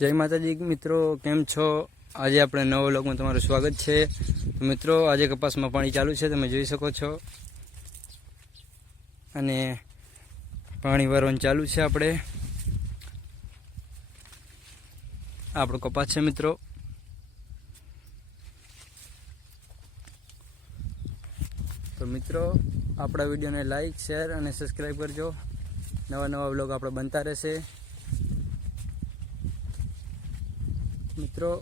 जय माताजी मित्रों, केम छो? आज अपने नव व्लॉग में तमारुं स्वागत है। तो मित्रों, आज कपास में पानी चालू है, तमे जोई शको छो। अने पानी वारवानुं चालू है। आपणो कपास है मित्रों। तो मित्रों, आपणा विडियो ने लाइक, शेर और सब्सक्राइब करजो। नवा नवा व्लॉग आपणे बनता रहेशे। मित्रों,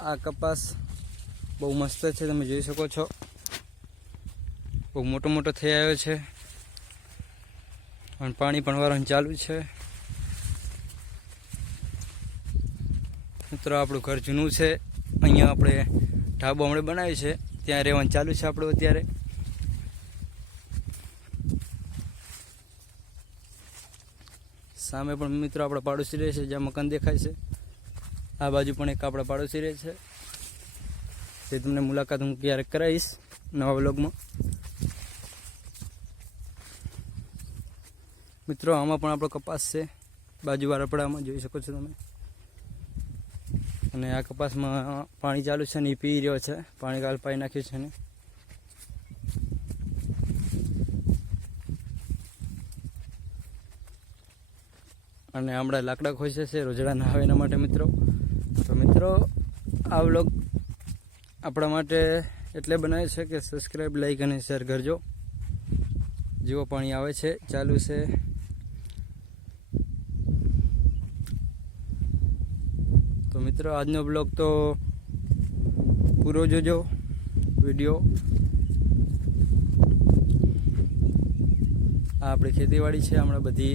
आ कपास बहु मस्त है, तमे जोई शको छो। बहु मोटो मोटो थई आव्यो छे अने पाणी पण वारवानुं चालू छे। मित्रों, आपणुं घर जूनुं छे। अहींया आपणे ढाबो हमणे बनाव्यो छे, त्यां रहेवानुं चालू छे आपणुं अत्यारे। सामे पण मित्रों आपणा पाड़ोशी रहे छे, ज्यां मकान देखाय छे। आ बाजू पण एक आपणा पाड़ोशी रहे छे, ते तमने मुलाकात हूँ क्यारेक करावीश नवा व्लॉग में। मित्रों, आमां पण आपणो कपास छे, बाजूवाळा रपडामां जोई शको छो तमे। अने आ कपासमां पाणी चालू छे ने पी रह्यो छे। पाणी काल पाई नाख्युं छे ने। अने आमड़ा लाकड़ा खोसे छे रोजड़ा ना आवे एना माटे मित्रों। तो मित्रों, आ व्लॉग आपणा माटे एटले बनावे छे के सब्सक्राइब, लाइक अने शेर करजो। जेवो पाणी आवे छे चालू छे। तो मित्रों, आजनो ब्लॉग तो पूरो जोजो विडियो। आ आपणी खेतीवाड़ी छे हमणां बधी।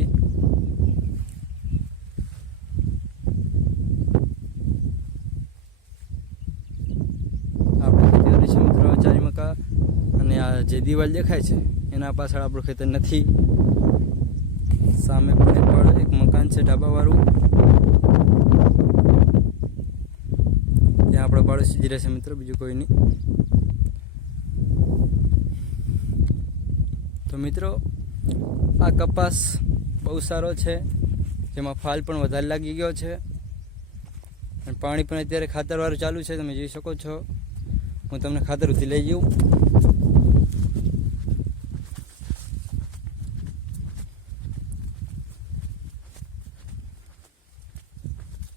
चारी मका अने आ जे दीवाल देखाय छे एना पाछळ आपणुं खेतर नथी। सामे पण एक मकान छे ढाबावाळुं, त्यां आपणा पाड़ोशी ज रहेशे मित्रों, बीजुं कोई नहीं। तो मित्रों, आ कपास बहु सारो छे, जेमां फाल पण वधारे लागी गयो छे अने पाणी पण अत्यारे खातरवाळुं चालू छे, तमे जोई शको छो। हूँ तमने खातर उती लई जाऊँ।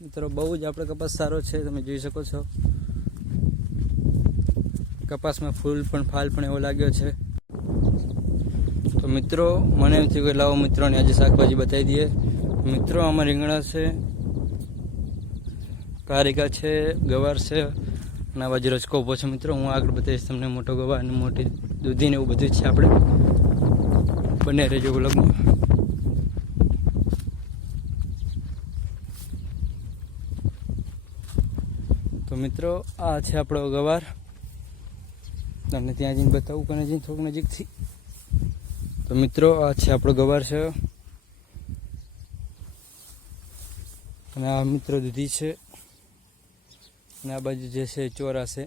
मित्रों, बहु ज आपणे कपास सारो छे, तमे जोई शको छो। कपास में फूल पण फाल पण एवो लाग्यो छे। तो मित्रों, मने एम थयुं के लावो मित्रों ने आज शाकभाजी बतावी दीए। मित्रों, आमां રીંગણા छे, कारिका छे, गवार छे અને આ બાજુ રચકો ઊભો છે મિત્રો। હું આગળ બતાવીશ તમને મોટો ગવા અને મોટી દૂધી ને એવું બધું છે આપણે। બને રહેજો વ્લોગમાં। તો મિત્રો, આ છે આપણો ગવાર। તમને ત્યાં જઈને બતાવું કને જઈને થોડુંક નજીકથી। તો મિત્રો, આ છે આપણો ગવાર છે અને આ મિત્રો દૂધી છે અને આ બાજુ જે છે ચોરા છે।